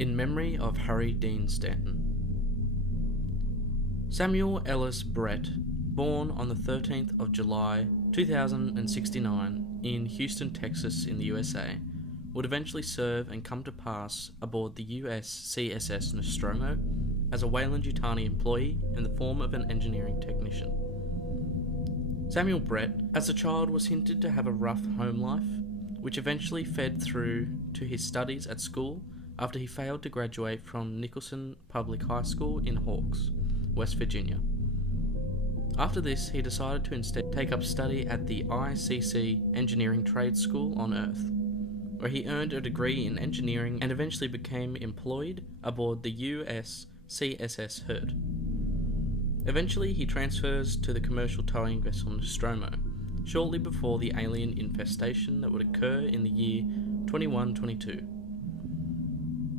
in memory of Harry Dean Stanton. Samuel Ellis Brett, born on the 13th of July 2069 in Houston, Texas in the USA, would eventually serve and come to pass aboard the USCSS Nostromo as a Weyland-Yutani employee in the form of an engineering technician. Samuel Brett, as a child, was hinted to have a rough home life, which eventually fed through to his studies at school after he failed to graduate from Nicholson Public High School in Hawks, West Virginia. After this, he decided to instead take up study at the ICC Engineering Trade School on Earth, where he earned a degree in engineering and eventually became employed aboard the USCSS Hurd. Eventually, he transfers to the commercial towing vessel Nostromo, shortly before the alien infestation that would occur in the year 2122.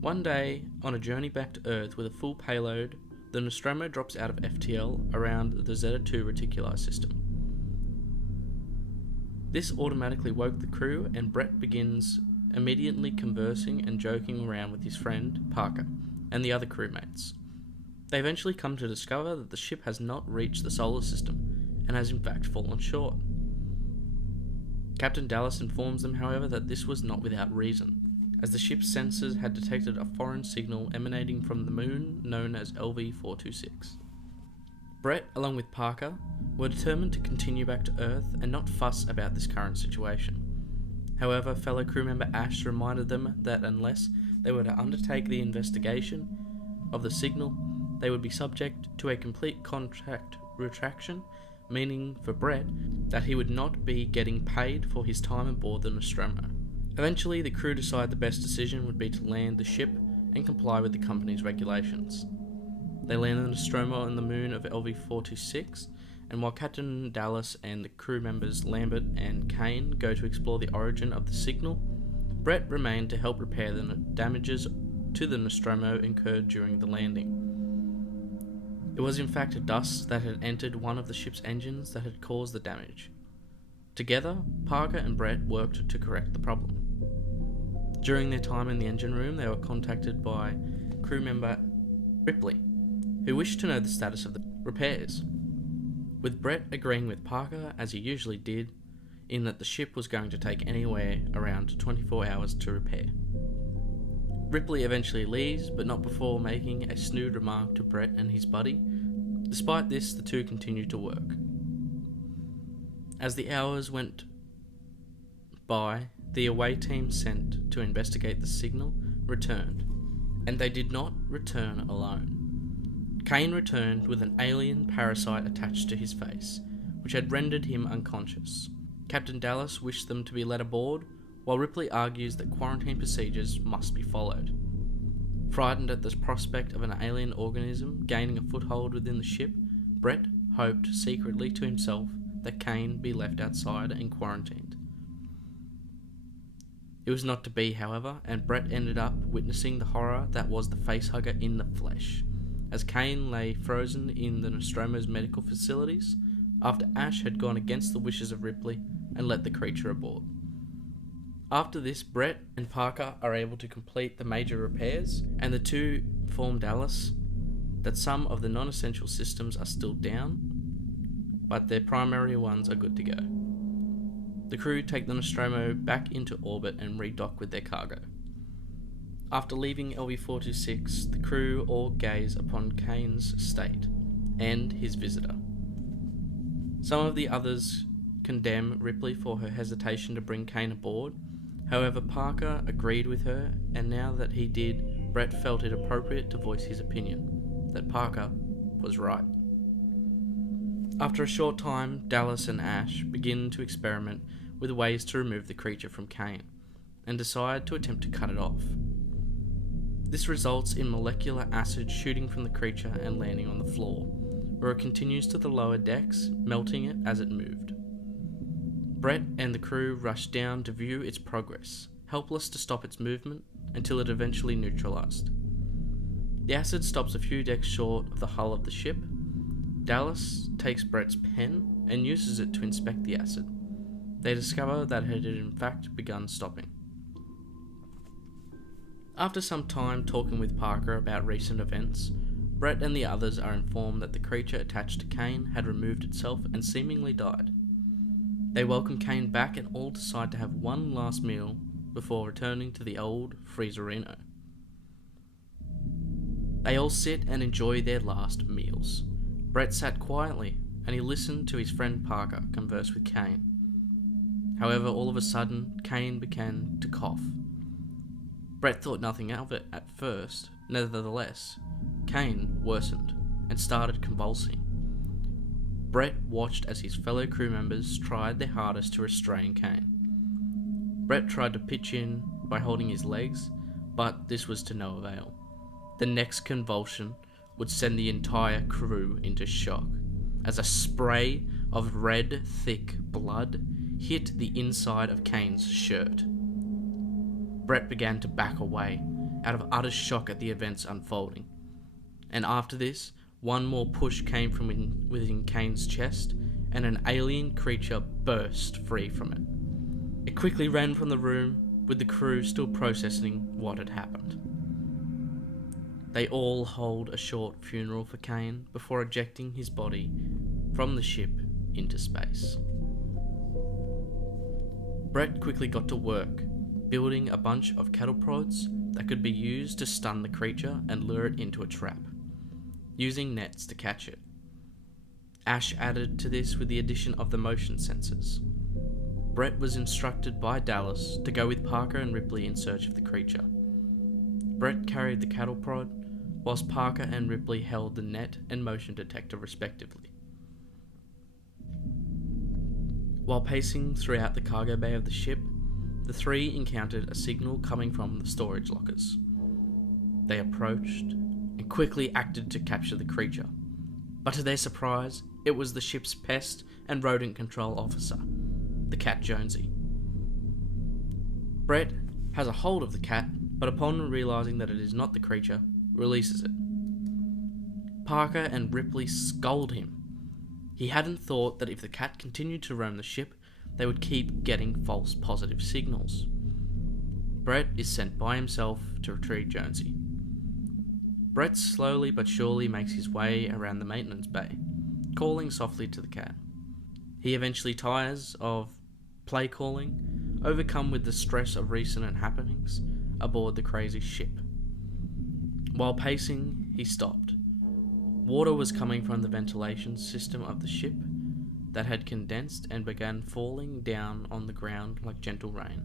One day, on a journey back to Earth with a full payload, the Nostromo drops out of FTL around the Zeta 2 Reticuli system. This automatically woke the crew, and Brett begins immediately conversing and joking around with his friend, Parker, and the other crewmates. They eventually come to discover that the ship has not reached the solar system, and has in fact fallen short. Captain Dallas informs them, however, that this was not without reason, as the ship's sensors had detected a foreign signal emanating from the moon known as LV-426. Brett, along with Parker, were determined to continue back to Earth and not fuss about this current situation. However, fellow crew member Ash reminded them that unless they were to undertake the investigation of the signal, they would be subject to a complete contract retraction, meaning for Brett that he would not be getting paid for his time aboard the Nostromo. Eventually, the crew decided the best decision would be to land the ship and comply with the company's regulations. They land the Nostromo on the moon of LV-426, and while Captain Dallas and the crew members Lambert and Kane go to explore the origin of the signal, Brett remained to help repair the damages to the Nostromo incurred during the landing. It was in fact a dust that had entered one of the ship's engines that had caused the damage. Together, Parker and Brett worked to correct the problem. During their time in the engine room, they were contacted by crew member Ripley, who wished to know the status of the repairs, with Brett agreeing with Parker, as he usually did, in that the ship was going to take anywhere around 24 hours to repair. Ripley eventually leaves, but not before making a snood remark to Brett and his buddy. Despite this, the two continued to work. As the hours went by, the away team sent to investigate the signal returned, and they did not return alone. Kane returned with an alien parasite attached to his face, which had rendered him unconscious. Captain Dallas wished them to be let aboard, while Ripley argues that quarantine procedures must be followed. Frightened at the prospect of an alien organism gaining a foothold within the ship, Brett hoped secretly to himself that Kane be left outside and quarantined. It was not to be, however, and Brett ended up witnessing the horror that was the facehugger in the flesh, as Kane lay frozen in the Nostromo's medical facilities after Ash had gone against the wishes of Ripley and let the creature aboard. After this, Brett and Parker are able to complete the major repairs, and the two inform Dallas that some of the non-essential systems are still down, but their primary ones are good to go. The crew take the Nostromo back into orbit and redock with their cargo. After leaving LV-426, the crew all gaze upon Kane's state and his visitor. Some of the others condemn Ripley for her hesitation to bring Kane aboard. However, Parker agreed with her, and now that he did, Brett felt it appropriate to voice his opinion, that Parker was right. After a short time, Dallas and Ash begin to experiment with ways to remove the creature from Kane, and decide to attempt to cut it off. This results in molecular acid shooting from the creature and landing on the floor, where it continues to the lower decks, melting it as it moved. Brett and the crew rush down to view its progress, helpless to stop its movement until it eventually neutralized. The acid stops a few decks short of the hull of the ship. Dallas takes Brett's pen and uses it to inspect the acid. They discover that it had in fact begun stopping. After some time talking with Parker about recent events, Brett and the others are informed that the creature attached to Kane had removed itself and seemingly died. They welcome Kane back and all decide to have one last meal before returning to the old Freezerino. They all sit and enjoy their last meals. Brett sat quietly and he listened to his friend Parker converse with Kane. However, all of a sudden, Kane began to cough. Brett thought nothing of it at first. Nevertheless, Kane worsened and started convulsing. Brett watched as his fellow crew members tried their hardest to restrain Kane. Brett tried to pitch in by holding his legs, but this was to no avail. The next convulsion would send the entire crew into shock, as a spray of red, thick blood hit the inside of Kane's shirt. Brett began to back away, out of utter shock at the events unfolding. And after this, one more push came from within Kane's chest, and an alien creature burst free from it. It quickly ran from the room, with the crew still processing what had happened. They all hold a short funeral for Kane before ejecting his body from the ship into space. Brett quickly got to work, building a bunch of cattle prods that could be used to stun the creature and lure it into a trap, using nets to catch it. Ash added to this with the addition of the motion sensors. Brett was instructed by Dallas to go with Parker and Ripley in search of the creature. Brett carried the cattle prod, whilst Parker and Ripley held the net and motion detector respectively. While pacing throughout the cargo bay of the ship, the three encountered a signal coming from the storage lockers. They approached and quickly acted to capture the creature, but to their surprise, it was the ship's pest and rodent control officer, the cat Jonesy. Brett has a hold of the cat, but upon realising that it is not the creature, releases it. Parker and Ripley scold him. He hadn't thought that if the cat continued to roam the ship, they would keep getting false positive signals. Brett is sent by himself to retrieve Jonesy. Brett slowly but surely makes his way around the maintenance bay, calling softly to the cat. He eventually tires of play calling, overcome with the stress of recent happenings aboard the crazy ship. While pacing, he stopped. Water was coming from the ventilation system of the ship that had condensed and began falling down on the ground like gentle rain.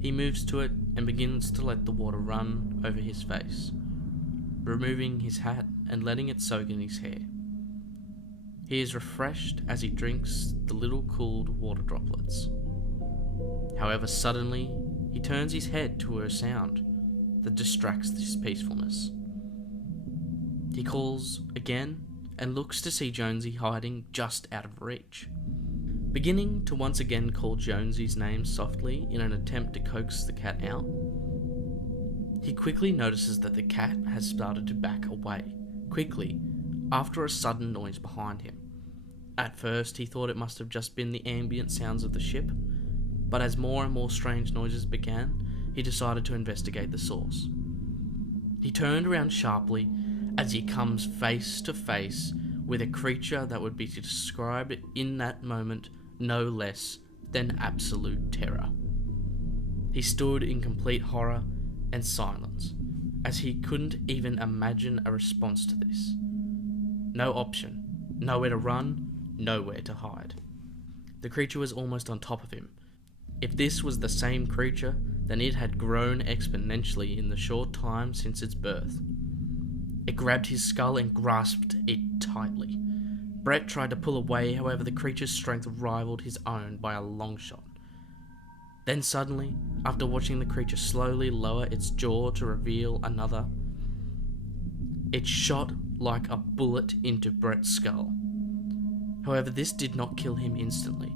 He moves to it and begins to let the water run over his face, removing his hat and letting it soak in his hair. He is refreshed as he drinks the little cooled water droplets. However, suddenly, he turns his head to a sound that distracts his peacefulness. He calls again and looks to see Jonesy hiding just out of reach. Beginning to once again call Jonesy's name softly in an attempt to coax the cat out, he quickly notices that the cat has started to back away, quickly, after a sudden noise behind him. At first, he thought it must have just been the ambient sounds of the ship, but as more and more strange noises began, he decided to investigate the source. He turned around sharply as he comes face to face with a creature that would be described in that moment no less than absolute terror. He stood in complete horror and silence, as he couldn't even imagine a response to this. No option, nowhere to run, nowhere to hide. The creature was almost on top of him. If this was the same creature, then it had grown exponentially in the short time since its birth. It grabbed his skull and grasped it tightly. Brett tried to pull away, however the creature's strength rivaled his own by a long shot. Then suddenly, after watching the creature slowly lower its jaw to reveal another, it shot like a bullet into Brett's skull. However, this did not kill him instantly,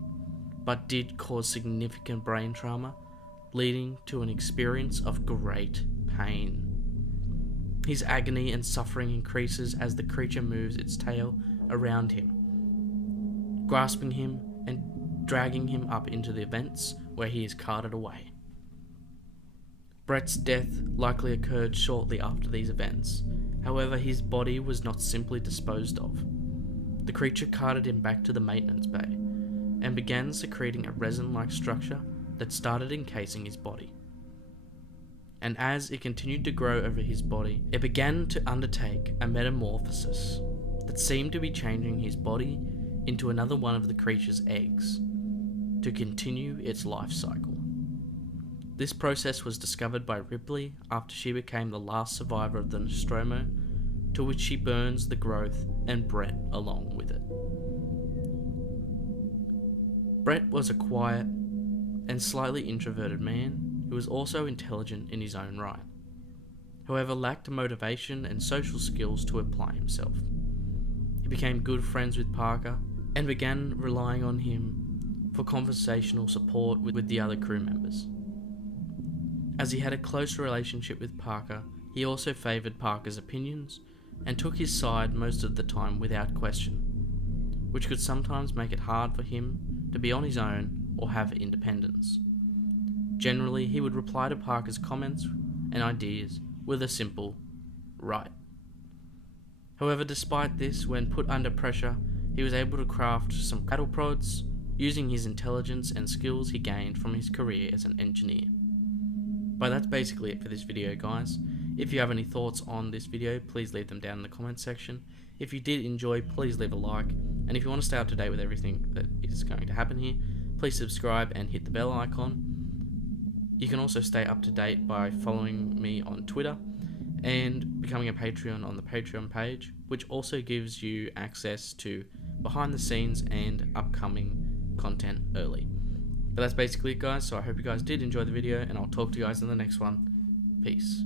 but did cause significant brain trauma, leading to an experience of great pain. His agony and suffering increases as the creature moves its tail around him, grasping him and dragging him up into the vents where he is carted away. Brett's death likely occurred shortly after these events. However, his body was not simply disposed of. The creature carted him back to the maintenance bay and began secreting a resin-like structure that started encasing his body. And as it continued to grow over his body, it began to undertake a metamorphosis that seemed to be changing his body into another one of the creature's eggs to continue its life cycle. This process was discovered by Ripley after she became the last survivor of the Nostromo, to which she burns the growth and Brett along with it. Brett was a quiet and slightly introverted man who was also intelligent in his own right, however lacked motivation and social skills to apply himself. He became good friends with Parker and began relying on him for conversational support with the other crew members. As he had a close relationship with Parker, he also favoured Parker's opinions and took his side most of the time without question, which could sometimes make it hard for him to be on his own or have independence. Generally, he would reply to Parker's comments and ideas with a simple, "right." However, despite this, when put under pressure, he was able to craft some cattle prods using his intelligence and skills he gained from his career as an engineer. But that's basically it for this video, guys. If you have any thoughts on this video, please leave them down in the comment section. If you did enjoy, please leave a like, and if you want to stay up to date with everything that is going to happen here, please subscribe and hit the bell icon. You can also stay up to date by following me on Twitter and becoming a Patreon on the Patreon page, which also gives you access to behind the scenes and upcoming content early. But that's basically it, guys, so I hope you guys did enjoy the video, and I'll talk to you guys in the next one. Peace.